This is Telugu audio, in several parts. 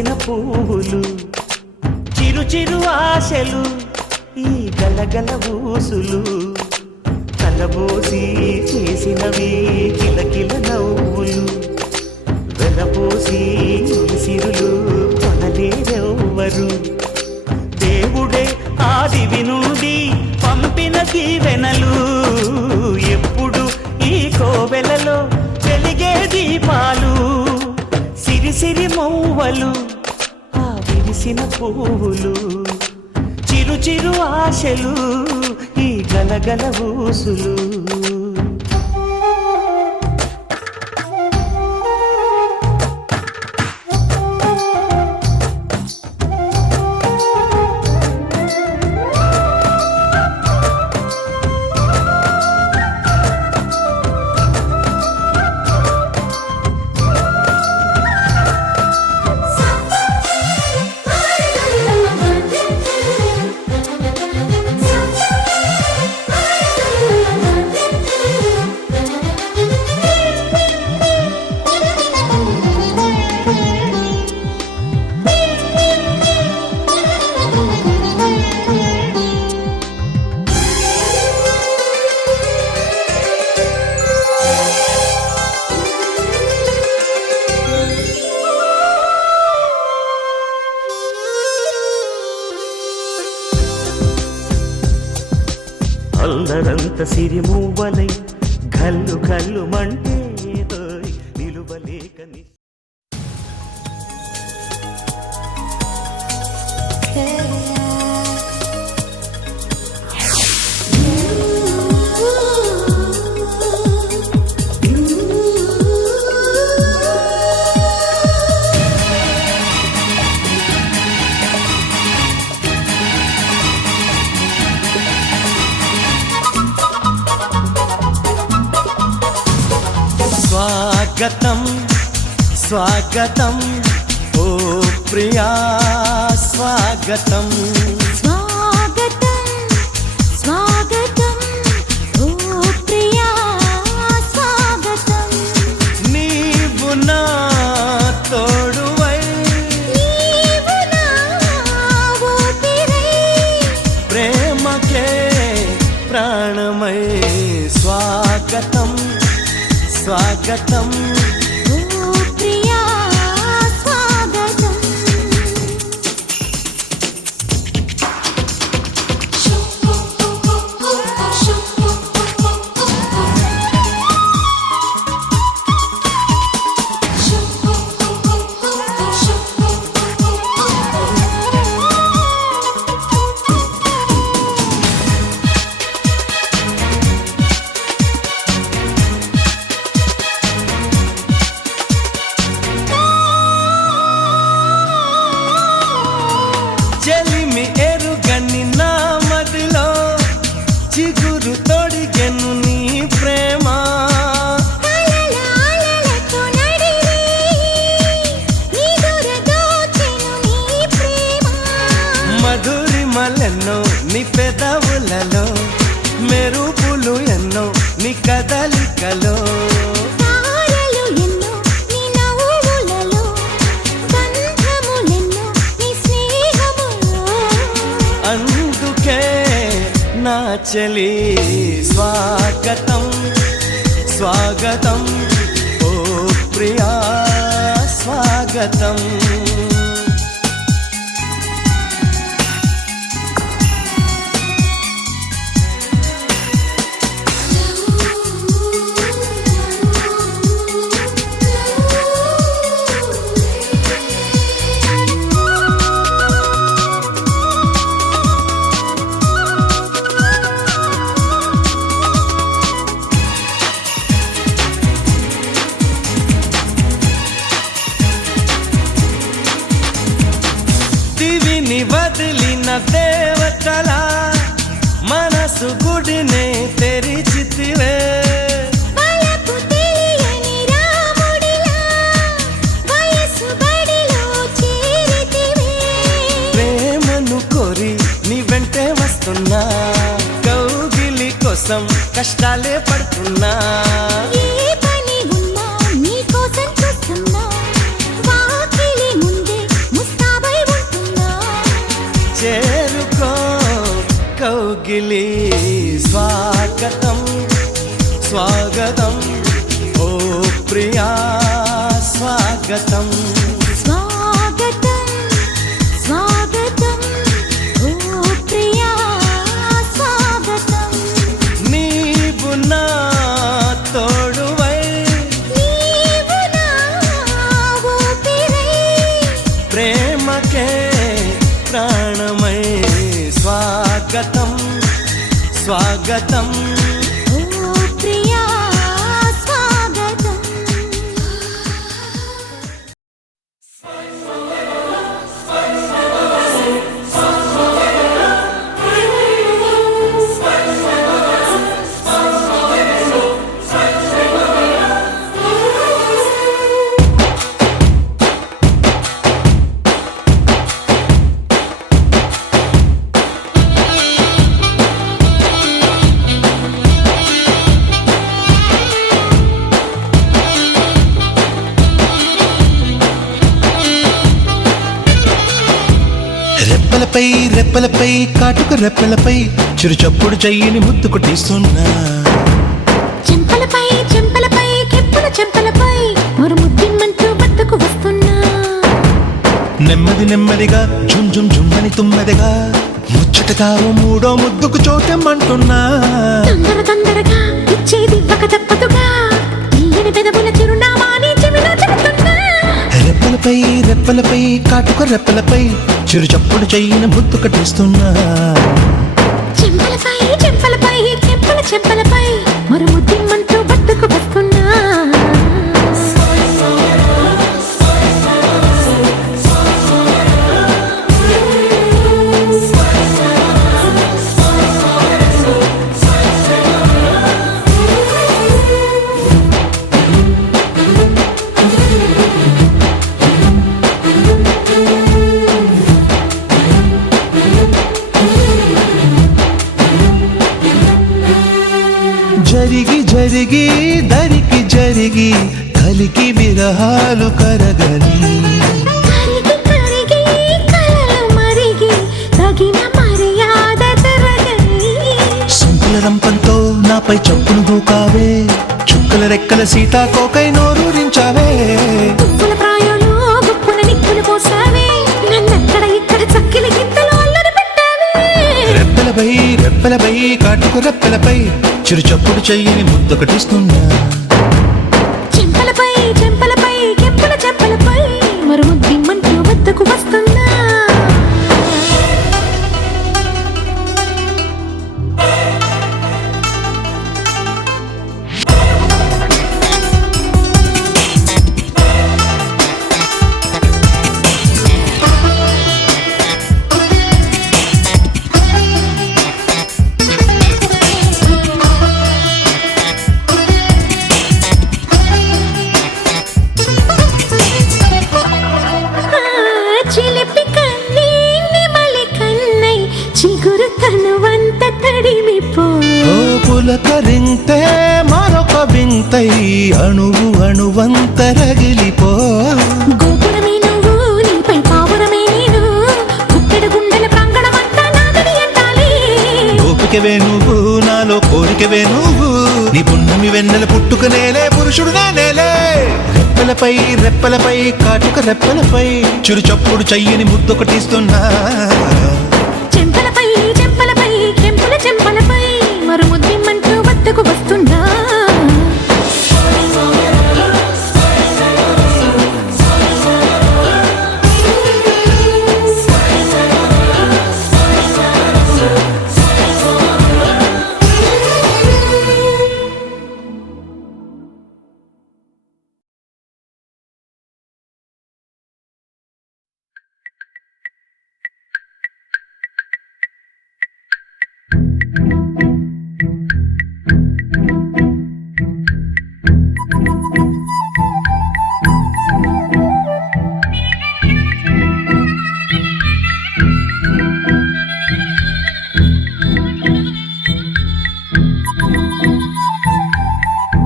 విరిసిన పువ్వులు చిరు చిరు ఆశలు ఈ గలగల ఊసులు కలబోసి చేసినవి కిలకిల నవ్వులు వెలపోసి సిరులు కొనలేరెవ్వరు దేవుడే ఆదివి నుండి పంపిన దీవెనలు ఎప్పుడు ఈ కోవెలలో వెలిగే దీపాలు సిరి సిరి మౌవలు ఆ విరిసిన పువ్వులు చిరు చిరు ఆశలు ఈ గలగల ఊసులు అల్లరంత సిరిమూవలై గల్లు గల్లు మంటే నిలువలేకని స్వాగతం స్వాగతం ఓ ప్రియా స్వాగతం స్వాగతం స్వాగతం ఓ ప్రియా స్వాగతం నీవు నా తోడువై నీవు నా ఊపిరై ప్రేమకే ప్రాణమై స్వాగతం స్వాగతం ఓ ప్రియా స్వాగతం చెలిమి ఎరుగని నా మదిలో చిగురు తొడిగెను నీ ప్రేమ కలలాలలతో నడిరే నిదుర దోచెను నీ ప్రేమ మధురిమలెన్నో నీ పెదవులలో మెరుపులు ఎన్నో నీ కదలికలో తారలు ఎన్నో నీ నవ్వులలో బంధములెన్నో నీ స్నేహములో అందుకే నా చెలి స్వాగతం స్వాగతం ఓ ప్రియా స్వాగతం దివిని వదిలిన దేవతల మనసు గుడినే తెరిచితివే వలపు తెలియని రాముడిలా వయసు బడిలో చేరితివే ప్రేమను కోరి నీ వెంటే వస్తున్నా కౌగిలి కోసం కష్టాలే పడుతున్నా ఏ పని ఉన్నా నీ కోసం చూస్తున్నా వాకిలి ముందే కౌగిలి స్వాగతం స్వాగతం ఓ ప్రియా స్వాగతం స్వాగతం స్వాగతం ఓ ప్రియా స్వాగతం నీవు నా తోడువై నీవు నా ఊపిరై ప్రేమకే ప్రాణమై స్వాగతం స్వాగతం ఓ ప్రియా స్వాగతం రెప్పలపై రెప్పలపై కాటుక రెప్పలపై చిరుచప్పుడు చెయ్యిని ముద్దు కొట్టిస్తున్నా చెంపలపై చెంపలపై కెప్పుల చెంపలపై మరు ముద్దిమ్మంటూ వద్దకు వస్తున్నా నెమ్మది నెమ్మదిగా జుమ్ జుమ్ జుమ్మని తుమ్మెదగా ముచ్చటగా ఓ మూడో ముద్దుకు చోటెమ్మంటున్నా తొందర తొందరగా ఇచ్చేది ఒక తప్పదుగా తీయని పెదవుల చిరునామాని చెవిలో చెబుతున్నా రెప్పలపై రెప్పలపై కాటుక రెప్పలపై చిరుచప్పుడు చెయ్యిని ముద్దు కట్టిస్తున్నా చెంపలపై చెంపలపై కెప్పుల చెంపలపై మరు ముద్దిమ్మంటూ వద్దకు వస్తున్నా జరిగి జరిగి దరికి జరిగి కలికి విరహాలు కరగని కరిగి కరిగి కలలు మరిగి తగిన మర్యాద తరగని సొంపుల రంపంతో నాపై చప్పును దూకావే చుక్కల రెక్కల సీతాకోకై నోరూరించావే పువ్వుల ప్రాయంలో గుప్పున నిప్పులు పోసావే నన్నక్కడ ఇక్కడ చక్కిల గింతలో అల్లరి పెట్టావే రెప్పలపై రెప్పలపై కాటుకు రెప్పలపై చిరుచప్పుడు చెయ్యిని ముద్దు కట్టిస్తున్నా చెంపలపై చెంపలపై కెప్పుల చెంపలపై మరు ముద్దిమ్మంటూ వద్దకు వస్తున్నా చిలిపి కన్నీ నెమలి కన్నై చిగురు తనువంత తడిమిపో ఓ పులకరింతే మరొక వింతై అణువు అణువంత రగిలిపో గోపురమే నువ్వు నీపై పావురమే నేను గుప్పెడు గుండెల ప్రాంగణమంతా నాదని అంటాలి గోపికవే నువ్వు నాలో కోరికవే నువ్వు నీ పున్నమి వెన్నెల పుట్టుకనేలే పురుషుడు నేలే రెప్పలపై రెప్పలపై కాటుక రెప్పలపై చిరుచప్పుడు చెయ్యిని ముద్దు కొట్టిస్తున్నా చెంపలపై చెంపలపై కెంపుల చెంపలపై మరు ముద్దిమ్మంటూ వద్దకు వస్తున్నా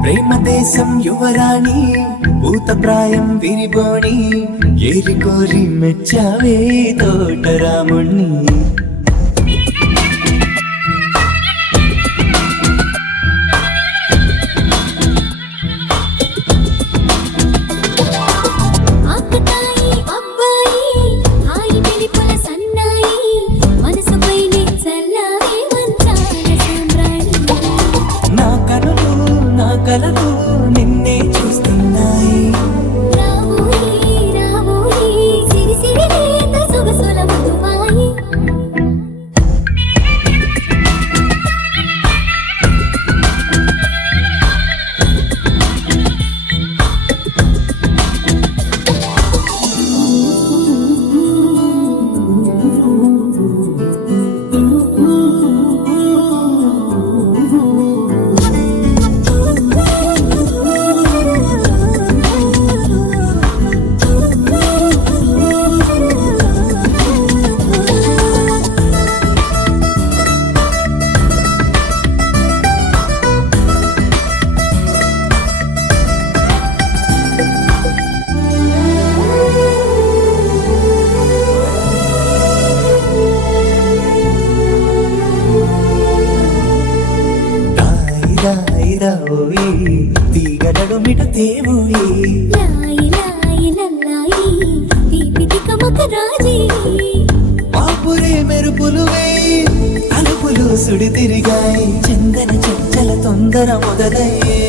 ప్రేమ దేశం యువరాణి భూతప్రాయం విరిబోణి ఏరి కోరి మెచ్చావే తోటరాముణ్ణి ఓయి తీగడడు మిట తేవోయి లాయి లాయి లల్లాయి తీపి తికమక రాజీ పాపురే మెరుపులు వేయి తలుపులు సుడి తిరిగాయి చందన చంచల తొందర మొదలయ్యే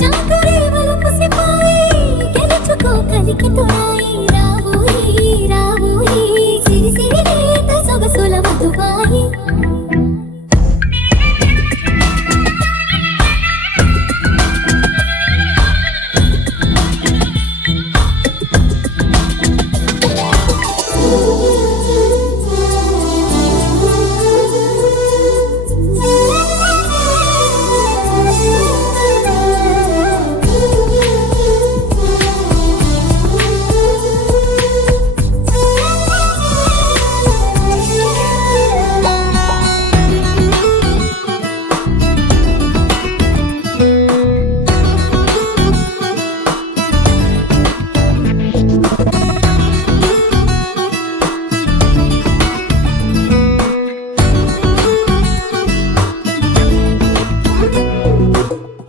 చాకరే వలపు సిపాయి గెలుచుకో కలికి తోడాయి రావోయి రావోయి సిరి సిరి లేత సొగసుల మధుబాయి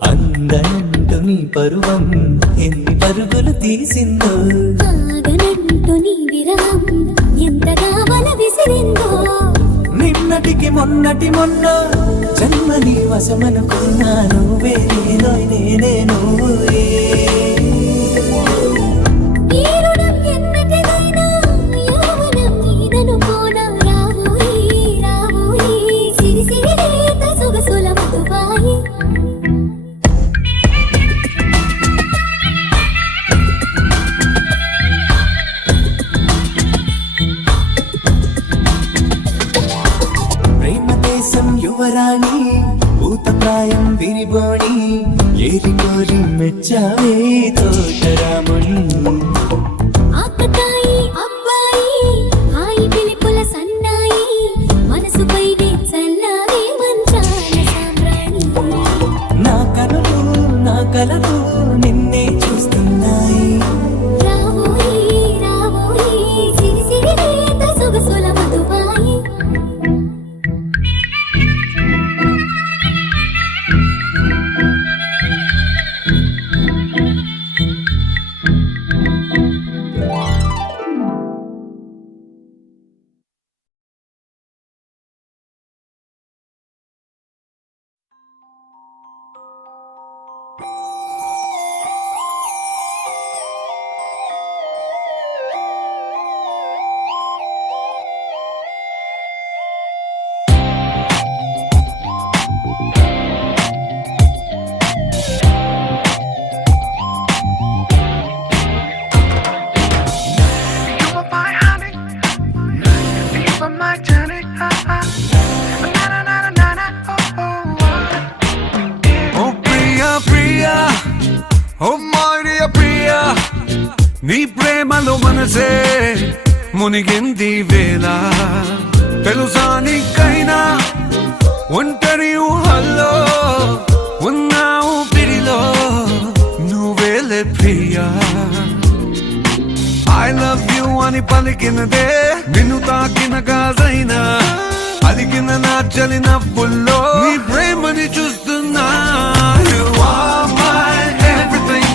అందనంటు నీ పరువం ఎన్ని పరుగులు తీసిందో ఆగనంటూ నీ విరహం ఎంతగా వల విసిరిందో నిన్నటికి మొన్నటి మొన్న జన్మని వశమనుకున్నాను వేరేలో నేనే నువ్వే ఈ రుణం ఎన్నటిదైనా యౌవనం నీదనుకోనా రావోయి రావోయి సిరి సిరి లేత సొగసుల మధుబాయి ప్రేమ దేశం యువరాణి భూతప్రాయం విరిబోణి ఏరి కోరి మెచ్చావే తోటరాముని ఆకతాయి అబ్బాయి హాయి పిలుపుల సన్నాయి మనసుపైనే చల్లారే మంచాల సామ్రాణి నా కనులు నా కలలు నిన్నే చూస్తున్నాయి రావోయి రావోయి సిరి సిరి లేత సొగసుల మధుబాయి నీ ప్రేమలో మనసే మునిగింది వేళ తెలుసా నీకైనా ఒంటరి ఊహల్లో ఉన్నావు పిడిలో నువ్వేలే ప్రియా I love you అని పలికినదే నిన్ను తాకిన గాజైనా అలిగిన నా చలి నవ్వుల్లో నీ ప్రేమని చూస్తున్నా You are my everything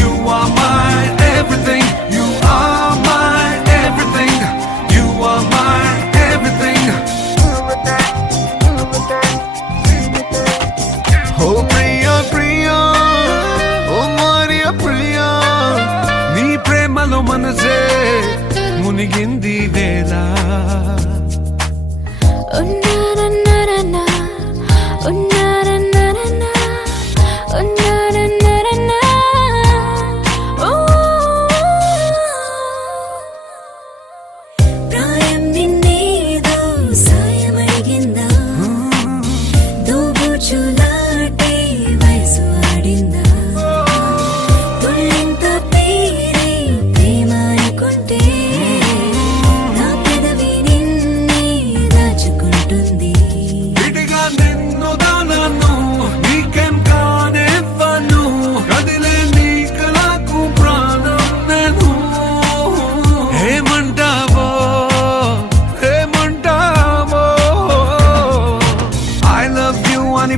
You are my everything You are my everything You are my everything Oh Priya Priya Oh Maria Priya నీ ప్రేమలో మనసే మునిగింది వేళ Oh na na na na na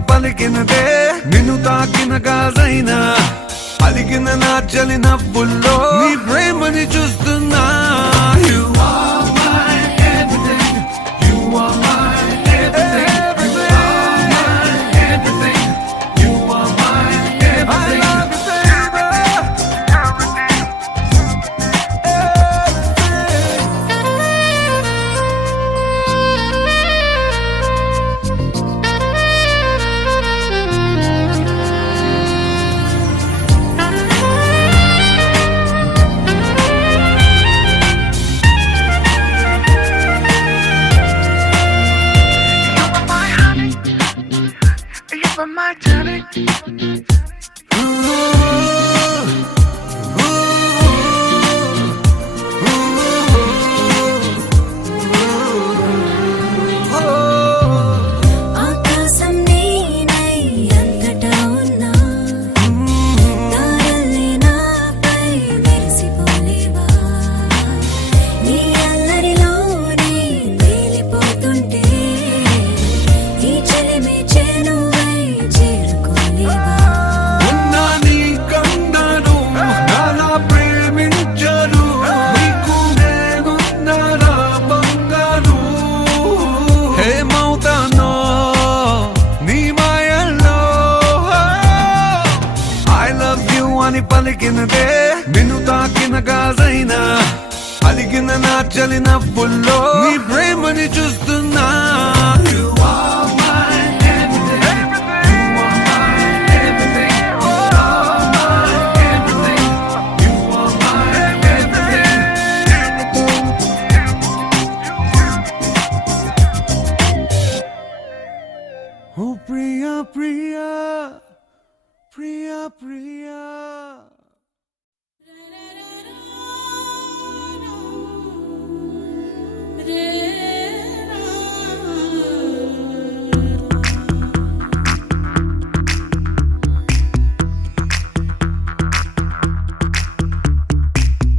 అని పలికినదే నిన్ను తాకిన గాజైనా అలిగిన నా చలి నవ్వుల్లో నీ ప్రేమని చూస్తున్నా You are my everything. You are my everything. Everything. You are my everything. I love you, my darling. ఆకాశం నేనై అంతటా ఉన్నా తారల్ని నాపై మెరిసిపోలేవా నీ అల్లరిలోనే తేలిపోతుంటే ఈ చెలిమి చేనువై చేరుకోలేవా ఉన్నా నీ కన్నాను నాలా ప్రేమించను నీకు నేనున్నానా బంగారు హేమవుతానో నీ మాయల్లో ఐ లవ్ యు అని పలికినదే నిన్ను తాకిన గాజైనా అలిగిన నా చలి నవ్వుల్లో నీ ప్రేమని చూస్తున్నా You are my everything. You are my everything. You are my everything. You are my everything. Oh Priya, Priya, Priya, Priya.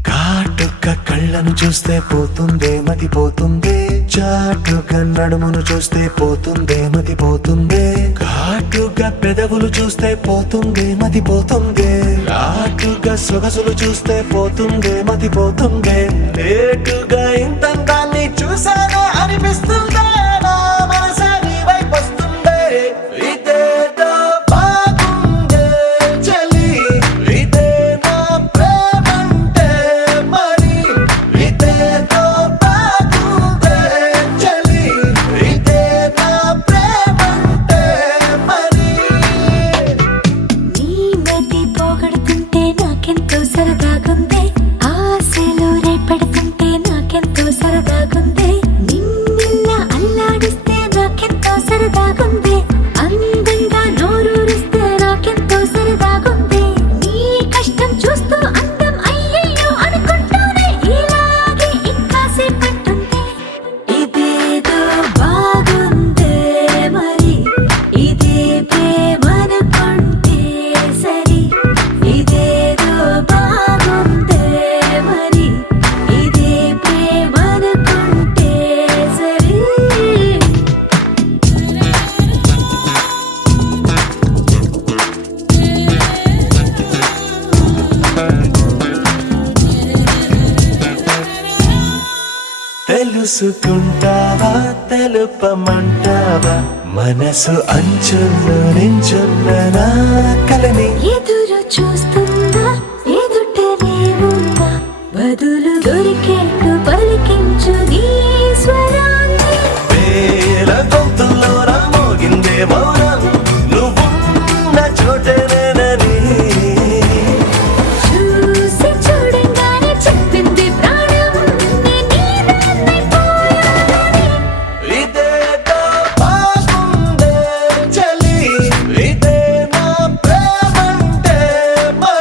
కాటుక కళ్ళను చూస్తే పోతుందే మతి పోతుందే చాటుగా నడుమును చూస్తే పోతుందే మతి పోతుందే ఘాటుగా పెదవులు చూస్తే పోతుందే మతి పోతుందే ఘాటుగా సొగసులు చూస్తే పోతుందే మతి పోతుందే లేటుగా ఇంతంతాన్ని చూసానే అనిపిస్తుందే నా మనసే నీ వైపు వస్తుందే ఇదేదో బాగుందే చలి ఇదే నా ప్రేమంటే మరి ఇదేదో బాగుందే చలి ఇదే నా ప్రేమంటే మరి నీ మతి పోగొడుతుంటే నాకెంతో సరదాగుంది ఆశలు రేపెడుతుంటే నాకెంతో సరదాగుంది నిన్నెల్లా అల్లాడిస్తే నాకెంతో సరదాగుంది అందంగా నోరూరిస్తే నాకెంతో సరదాగుంది నీ కష్టం చూస్తూ అందం అయ్యయ్యో అనుకుంటూనే ఇలాగే ఇంకాసేపట్టుంది ఇదేదో బాగుందే మరి ఇదే ప్రేమనుకుంటే సరి ఇదేదో బాగుందే మరి ఇదే ప్రేమనుకుంటే సరి తెలుసుకుంటావా తెలుపమంటావా మనసు అంచుల్లో నించున్న నా కలని ఎదురు చూస్తుందా ఎదుటనే ఉందా బదులు దొరికేట్టు పలికించు నీ స్వరాన్ని వేల గొంతుల్లో మోగిందే మౌనం నువ్వున్న చోటనేనని చూసి చూడంగానే చెప్పింది ప్రాణం నీదాన్నైపోయానని ఇదేదో బాగుందే చలి ఇదే నా ప్రేమంటే మరి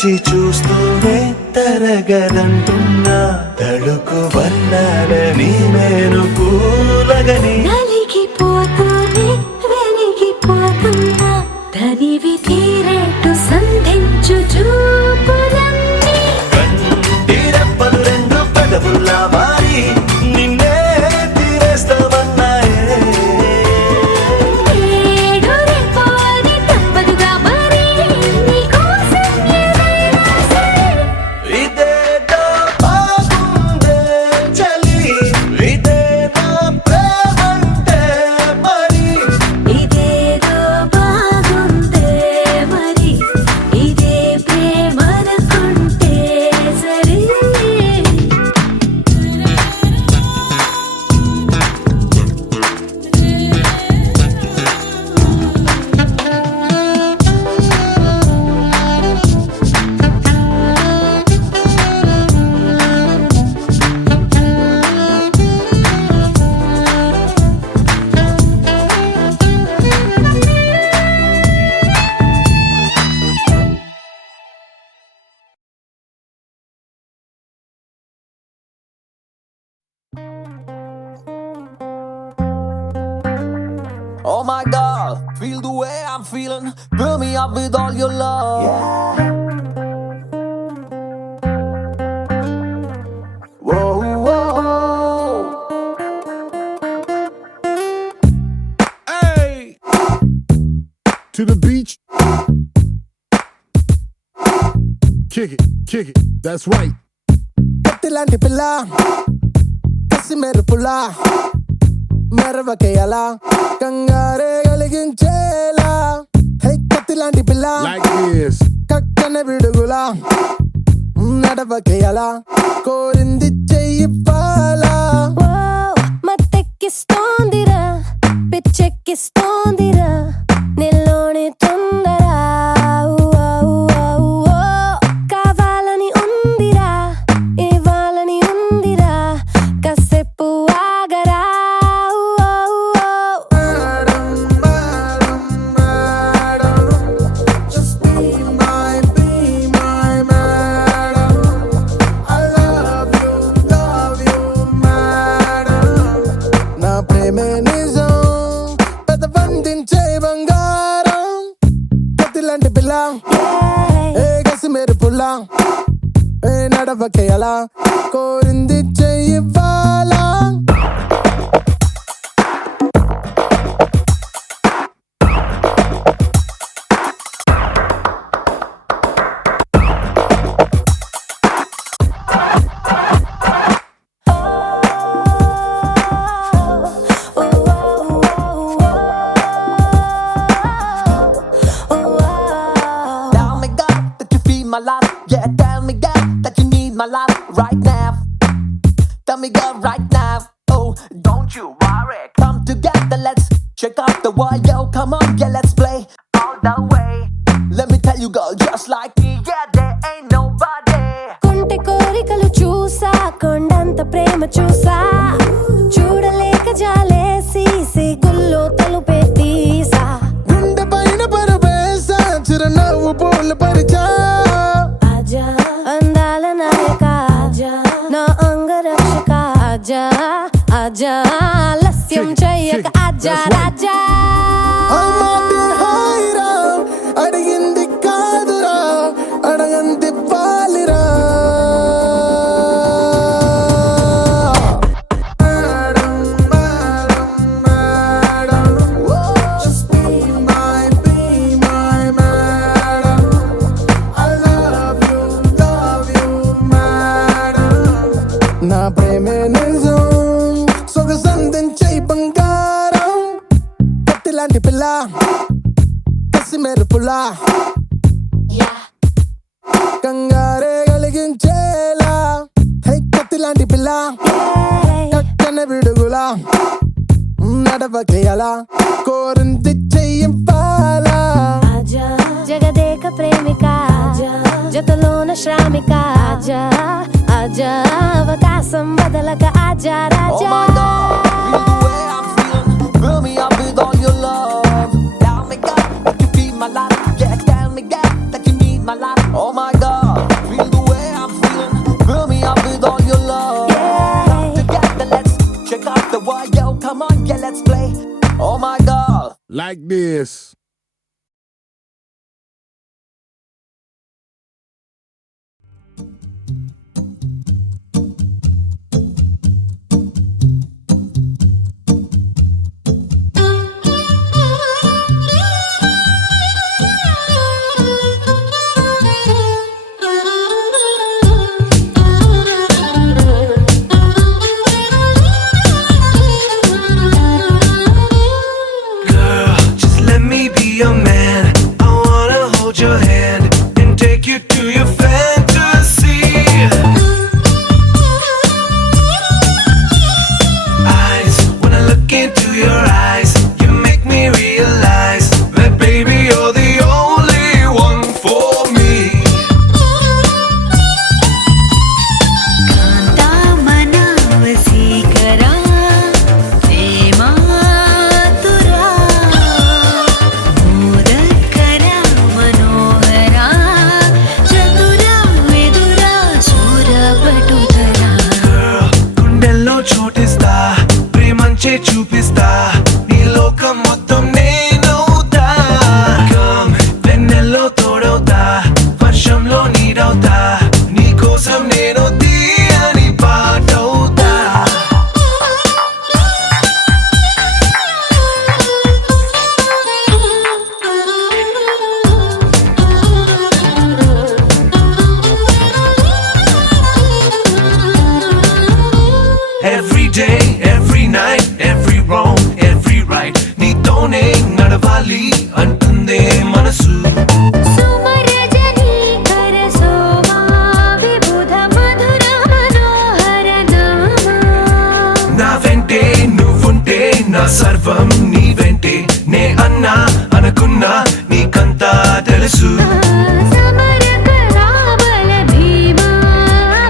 తెరిచి చూస్తూనే తరగదంటున్నా తడుకు వర్ణాలని నేను పూలగని నలిగిపోతూనే వెలిగిపోతున్నా తనివి తీరేట్టు సంధించు చూపులన్నీ కంటి రెప్పలు రెండు పెదవుల్లా మారి నిన్నే తీరేస్తామన్నాయే ఏడు రేపోని తప్పదుగా మరి నీకోసం ఏదైనా సరే ఇదేదో బాగుందే చలి ఇదే నా ప్రేమంటే మరి ఇదేదో బాగుందే మరి ఇదే ప్రేమనుకుంటే సరే Oh my God, feel the way I'm feeling. Fill me up with all your love. Whoa, whoa. Hey! To the beach. Kick it, that's right. కత్తిలాంటి పిల్ల కసి మెరుపులా మెరవకేయలా కంగారే కలిగించేలా హే కత్తిలాంటి పిల్ల Like this. కక్కన విడుగులా నడవకేయలా కోరింది చెయ్యివ్వాలా మత్తెక్కిస్తోందిరా పిచ్చెక్కిస్తోందిరా నిల్లోని తొందర కావాలని ఉందిరా ఇవ్వాలని ఉందిరా కాసేపు ఆగరా Just be my madam. I love you, madam. నా ప్రేమే నిజం పెద్ద వందించే బంగారం కత్తిలాంటి పిల్ల ఏ గసి మెరుపులా ఏ నడవకేయలా కోరింది చెయ్యివ్వాలా Tell me God that you feel my love. Yeah, tell me God that you need my love right now. Tell me God right now. Oh, don't you worry. Come together, let's check out the world. Yo, come on, yeah, let's play all the way. Let me tell you, girl, just like me, yeah, there ain't nobody. కుంటి కోరికలు చూసా కొండంత ప్రేమ చూసా చూడలేక జాలేసి సిగుల్లో తలుపే తీసా గుండె పైన పరవేశా చిరునవ్వు పూలు పరిచా ఆజా అందాల నాయక ఆజా నా అంగరక్షక ఆజా ఆజా ఆలస్యం చెయ్యక ఆజా రాజా అమ్మాటి హాయిరా అడిగింది కాదురా అడగంది పాలిరా Just be my madam. I love you, madam. నా ప్రేమే నిజం సొగసందించే బంగారం కత్తిలాంటి పిల్ల కసి మెరుపులా కంగారే కలిగించేలా హే కత్తిలాంటి పిల్ల కక్కన విడుగులా నడవకేయలా కోరింది చెయ్యివ్వాలా ఆజా జగదేక ప్రేమిక ఆజా జతలోన శ్రామిక ఆజా ఆజా అవకాశం బదలక ఆజా Oh Raja my God, feel the way I'm feeling. Fill me up with all your love. Tell me God that you feel my life. Yeah, tell me God that you need my life. Oh my God. like this. Girl, just let me be your man. I wanna hold your hand and take you to your fantasy. Eyes, when I look into your eyes, you make me realize that baby you're the only one for me. వసీకరా ప్రేమాతురా మోదకరా Manohara Chatura Vidura శూరపటుధరా Girl, గుండెల్లో చోటిస్తా ప్రేమంచే చూపిస్తా నీ లోకం మొత్తం నేనవుతా. Come, వెన్నెల్లో తోడవుతా వర్షంలో నీడవుతా నీ కోసం నేను తీయని పాటవుతా. Every day, every night, every wrong, every right నీతోనే నడవాలి అంటుందే మనసు. సుమరజనీ కరసోమా విబుధ మధుర మనోహర నామా నా వెంటే నువ్వుంటే నా సర్వం నీ వెంటే నే అన్నా అనుకున్నా నీకంతా తెలుసు. సమరక రాబల భీమా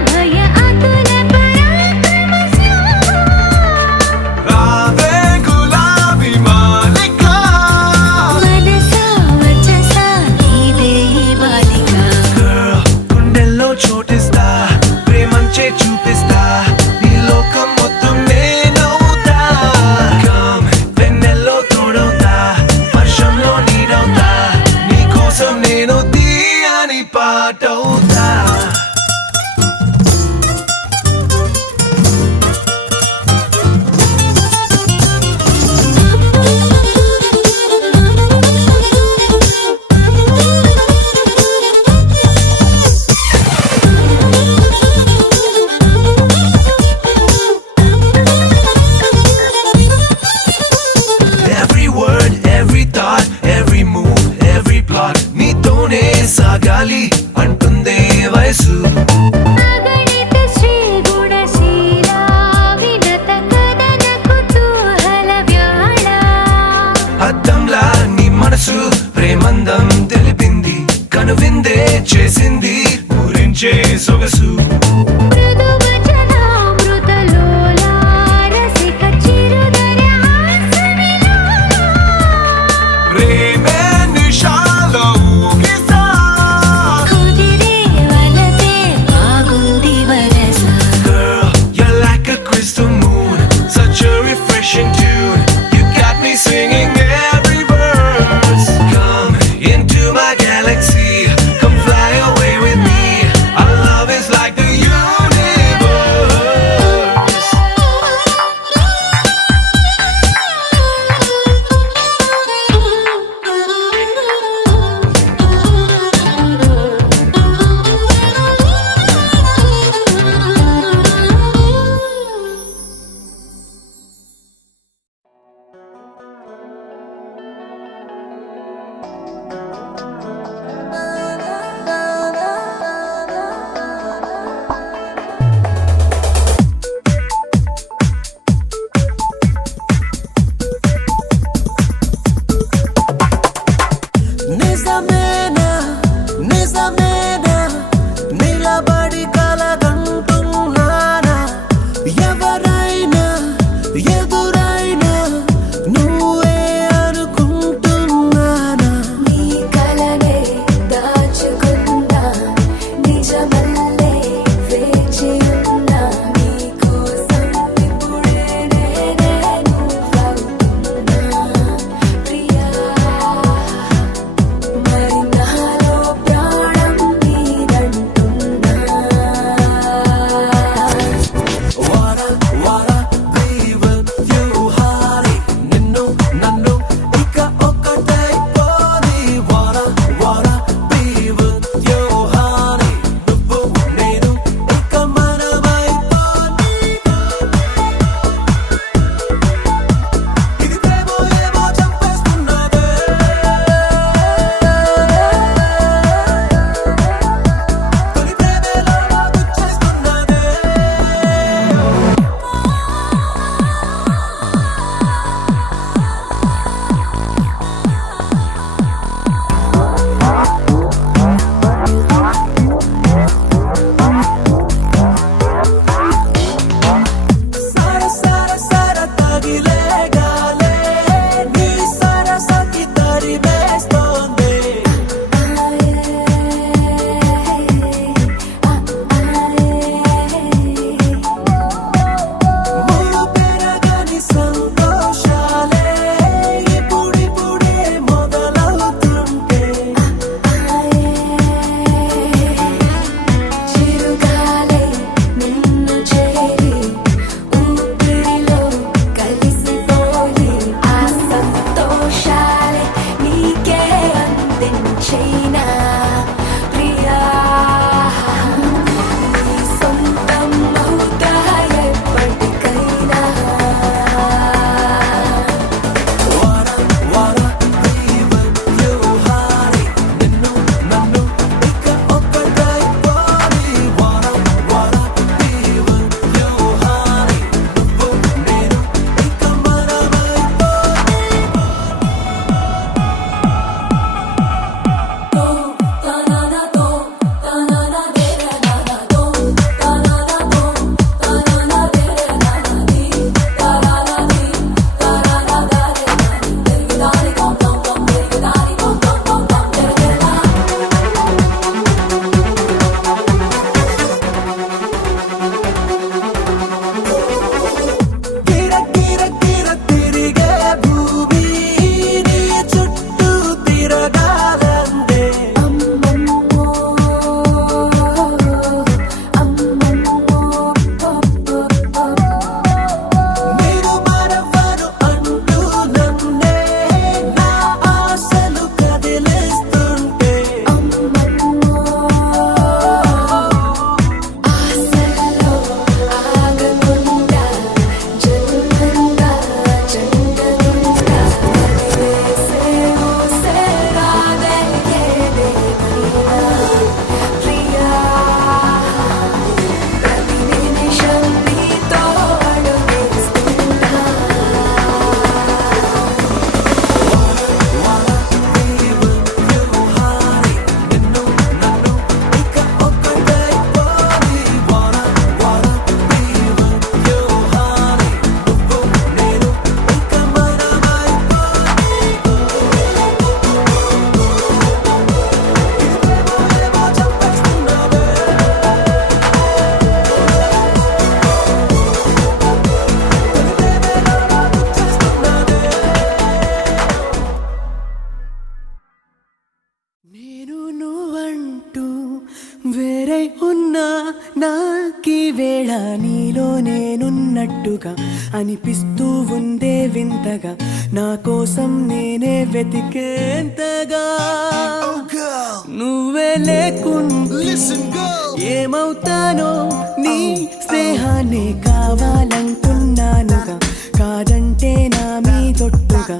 భయ అతుల పరాక్రమశా రావే గులాబీ మాలిక మనసా వచసా నీదే బాలిక Girl, గుండెల్లో చోటిస్తా ప్రేమంచే చూపిస్తా నీ లోకం మొత్తం నేనవుతా. Come, వెన్నెల్లో తోడవుతా వర్షంలో నీడవుతా నీ కోసం నేను తీయని పాటవుతా. Every word, every thought, every move, every plot నీతోనే సాగాలి అంటుందే వయసు. అగణిత శ్రీ గుణశీలా వినత కదన కుతూహల వ్యాళ అద్దంలా నీ మనసు ప్రేమందం తెలిపింది కనువిందే చేసింది ఊరించే సొగసు. మృదువచనామృతలోలా రసిక చిరుదర హాసవిలోలా ప్రేమే నిషాలో ఊగిసా. కుదిరే వలతే బాగుంది వరస Girl, you're like a crystal moon, such a refreshing tune. You got me singing every verse. Come into my galaxy, come fly away with me. Our love is like the universe. వేళ నీలో నేనున్నట్టుగా అనిపిస్తూ ఉందే వింతగా నా కోసం నేనే వెతికేంతగా నువ్వే లేకుండా ఏమవుతానో నీ స్నేహాన్ని కావాలంటున్నానుగా కాదంటే నా మీదొట్టుగా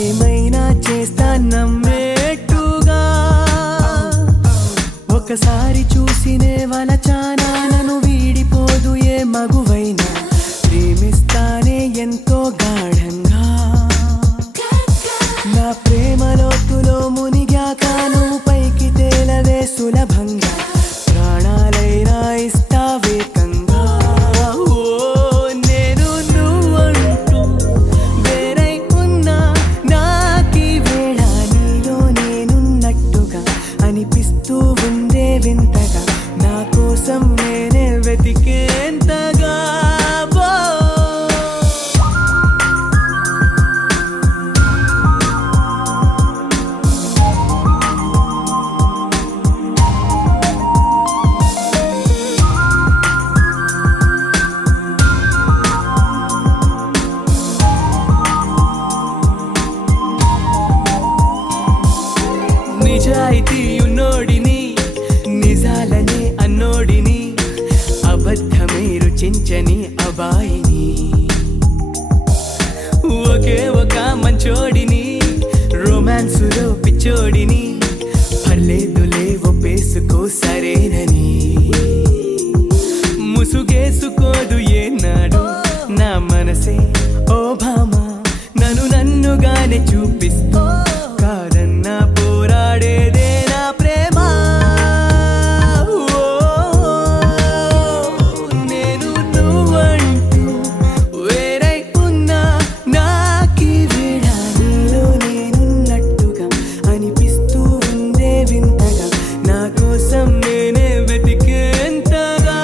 ఏమైనా చేస్తా నమ్మేట్టుగా ఒకసారి చూసినే వలచానా నన్ను వీడిపోదు ఏ మగువైనా ప్రేమిస్తానే ఎంతో గాఢంగా నా ప్రేమ లోతులో మునిగాక నువ్వు పైకి తేలవే సులభంగా ప్రాణాలైనా ఇస్తావేకంగా ఓ నేను నువ్వంటూ వేరై ఉన్నా నాకీ వేళ నీలో నేనున్నట్టుగా అనిపిస్తూ ఉందే వింతగా నా కోసం నేనే వెతికేంతగా నిజాయితీ ఉన్నోడిని నిజాలనే అన్నోడిని అబద్ధమే రుచించని అబాయిని ఒకే ఒక మంచోడిని రొమాన్సులో పిచ్చోడిని పర్లేదులే ఒప్పేసుకో సరేనని ముసుగేసుకోదు ఏనాడు నా మనసే ఓ భామ నన్నుగానే చూపిస్తూ కాదన్నా పోరాడేదే నా ప్రేమ నేను నువ్వంటూ వేరై ఉన్నా నాకీ వేళ నీలో నేనున్నట్టుగా అనిపిస్తూ ఉందే వింతగా నా కోసం నేనే వెతికేంతగా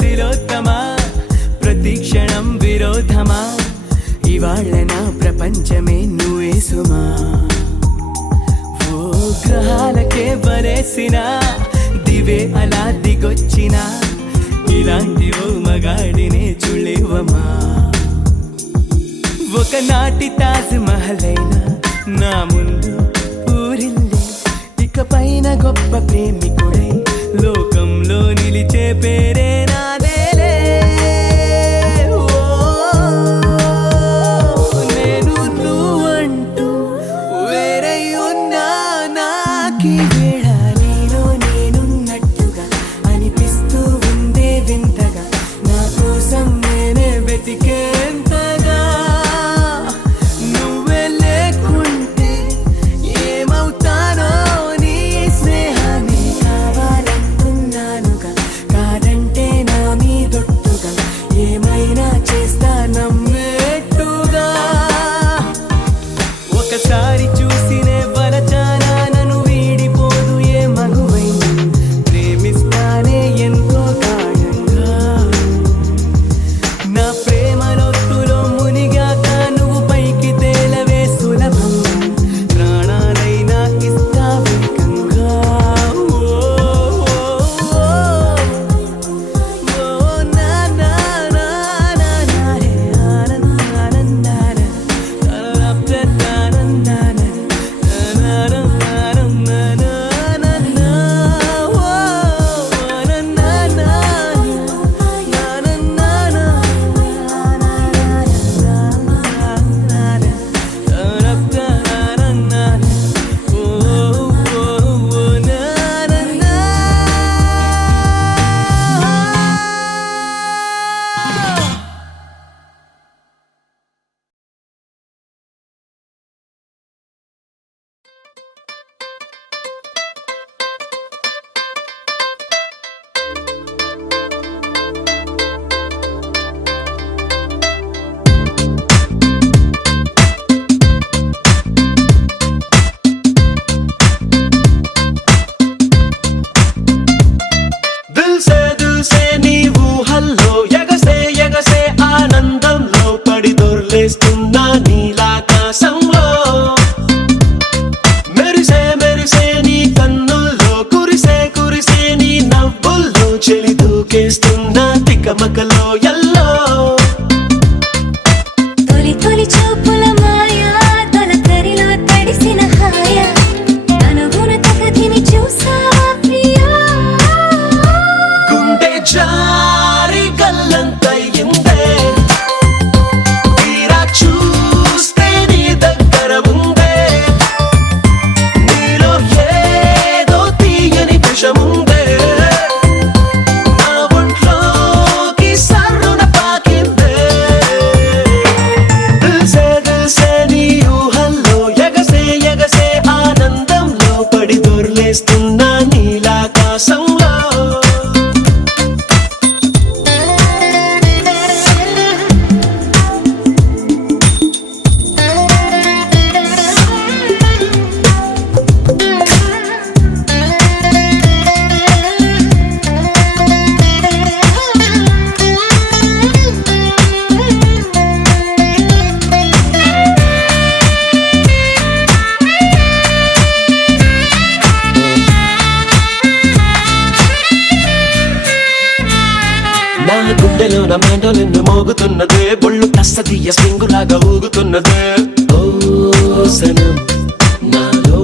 తిలోత్తమా ప్రతి క్షణం విరోధమా ఇవాళ నా ప్రపంచమే నువ్వే సుమా ఓ గ్రహాలకే వరేసిన దివే అలా దిగొచ్చిన ఇలాంటి ఓ మగాడినే చుళివమా ఒకనాటి తాజ్ మహల్ అయినా నా ముందు ఊరిల్లే ఇకపైన గొప్ప ప్రేమికుడై లోకంలో నిలిచే పేరే నాదేలే ఓ నేను నువ్వంటూ వేరై ఉన్నా నాకీ వేళ నీలో నేనున్నట్టుగా అనిపిస్తూ ఉందే వింతగా నా కోసం నేనే వెతికేంతగా నువ్వే లేకుంటే ఏమవుతానో నీ స్నేహాన్ని కావాలంటున్నానుగా కాదంటే దూకేస్తున్నా తికమకలో ఎల్లో తొలి తొలి చూపుల మాయా తొలకరిలో తడిసిన హాయ అనుగుణ తగతిని చూసావా ప్రియా గుండె జారి గల్లంతయిందే తీరా చూస్తే నీ దగ్గర ఉందే నీలో ఏదో తీయని విషముందే నా ఒంట్లోకి సర్రున పాకిందే దిల్సే నీ ఊహల్లో ఎగసే ఎగసే ఆనందంలో పడి దొర్లేస్తున్నా నీలాకాశంలో నా గుండెలో నా మెండోలెన్ను మోగుతున్నదే బొళ్ళు కస్తదీయ స్ప్రింగులాగా ఊగుతున్నదే ఓ సనం నాలో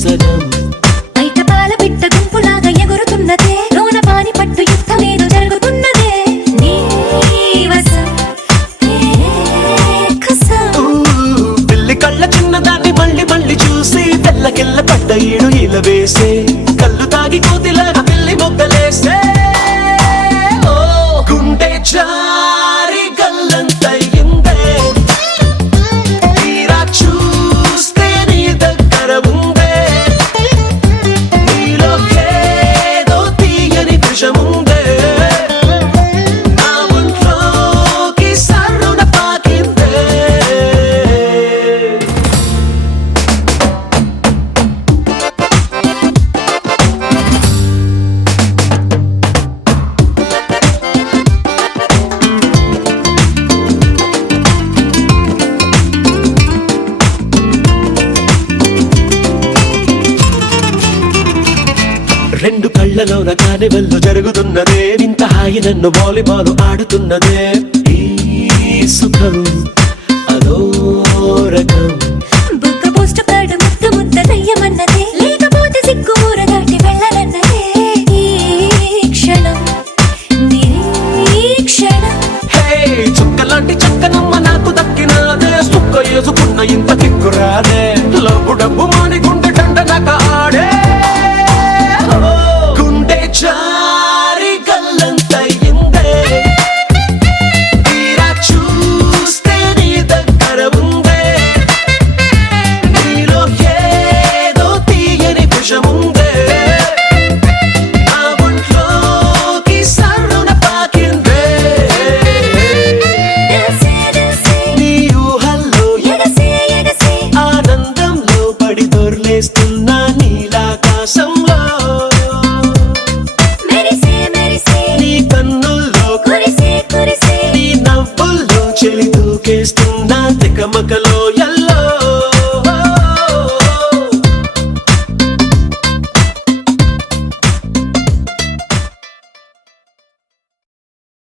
సనం బయట పాల పిట్ట గుంపులాగా ఎగురుతున్నదే లోన పాని పట్టు యుద్ధమేదో జరుగుతున్నదే నీ వసం కసం పిల్లి కళ్ళ చిన్నదాన్ని మళ్ళీ మళ్ళీ చూసి తెల్లకెళ్ళ పడ్డ ఈడు ఇలా వేసే కళ్ళు తాగి కోతిలాగా పిల్లి మొగ్గలేసే ఓ గుండె జారి గల్లంతయిందే తీరా చూస్తే నీ దగ్గర ఉందే నీలో ఏదో తీయని విషముందే నా ఒంట్లోకి సర్రున పాకిందే రెండు కళ్ళలోన కానివల్లు జరుగుతున్నదే ఇంత హాయి నన్ను వాలీబాల్ ఆడుతున్నదే ఈ సుఖం అదో రకం బుక్క పోస్ట్ కార్డు ముద్దు ముద్ద దయ్యమన్నదే లేకపోతే సిగ్గు ఊర దాటి వెళ్ళనన్నదే ఈ క్షణం నిరీక్షణం హే చుక్కలాంటి చక్కనమ్మ నాకు దక్కినాదే సుక్క వేసుకున్న ఇంత కిక్కురాదే లబ్బు డబ్బు మాని గుండె డండనక ఆడే ఓ, గుండె జారి గల్లంతయిందే తీరా చూస్తే నీ దగ్గర ఉందే నీలో ఏదో తీయని విషముందే నా ఒంట్లోకి సర్రున పాకిందే దిల్సే నీ ఊహల్లో ఎగసే ఎగసే ఆనందంలో పడి దొర్లేస్తున్నా నీలాకాశంలో మెరిసే మెరిసే నీ కన్నుల్లో కురిసే కురిసే నీ నవ్వుల్లో చెలి దూకేస్తున్నా తికమకలో ఎల్లో